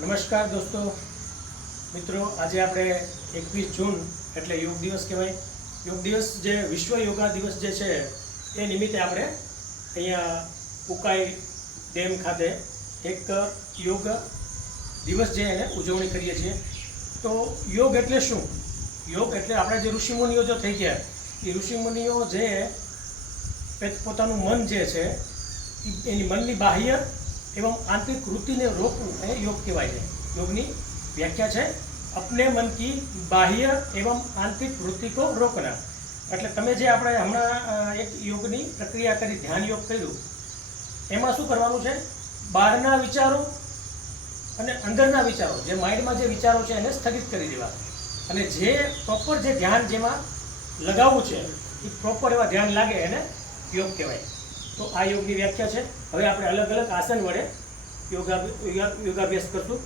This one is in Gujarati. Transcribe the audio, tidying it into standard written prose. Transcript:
નમસ્કાર દોસ્તો મિત્રો, આજે આપણે 21 જૂન એટલે યોગ દિવસ કહેવાય. યોગ દિવસ જે વિશ્વ યોગા દિવસ જે છે એ નિમિત્તે આપણે અહીંયા ઉકાઈ ડેમ ખાતે એક યોગ દિવસ જે એને ઉજવણી કરીએ છીએ. તો યોગ એટલે શું? યોગ એટલે આપણે જે ઋષિમુનિઓ જો થઈ ગયા એ ઋષિમુનિઓ જે પોતાનું મન જે છે એની મનની બાહ્ય एवं आंतरिक वृत्ति ने रोकવું એ યોગ કહેવાય છે. યોગની વ્યાખ્યા છે अपने मन की बाह्य एवं आंतरिक वृत्ति को रोकना. એટલે તમે જે આપણે હમણાં એક યોગની પ્રક્રિયા કરી, ધ્યાન યોગ કર્યું, એમાં શું કરવાનું છે? બહારના વિચારો અને અંદરના વિચારો, જે માઇન્ડમાં જે વિચારો છે એને સ્થગિત કરી દેવા, અને જે પ્રોપર જે ધ્યાન જેમાં લગાવવું છે એ પ્રોપર એવા ધ્યાન લાગે એને યોગ કહેવાય. તો આ યોગની વ્યાખ્યા છે. હવે આપણે અલગ અલગ આસન વડે યોગાભ્યાસ કરશું.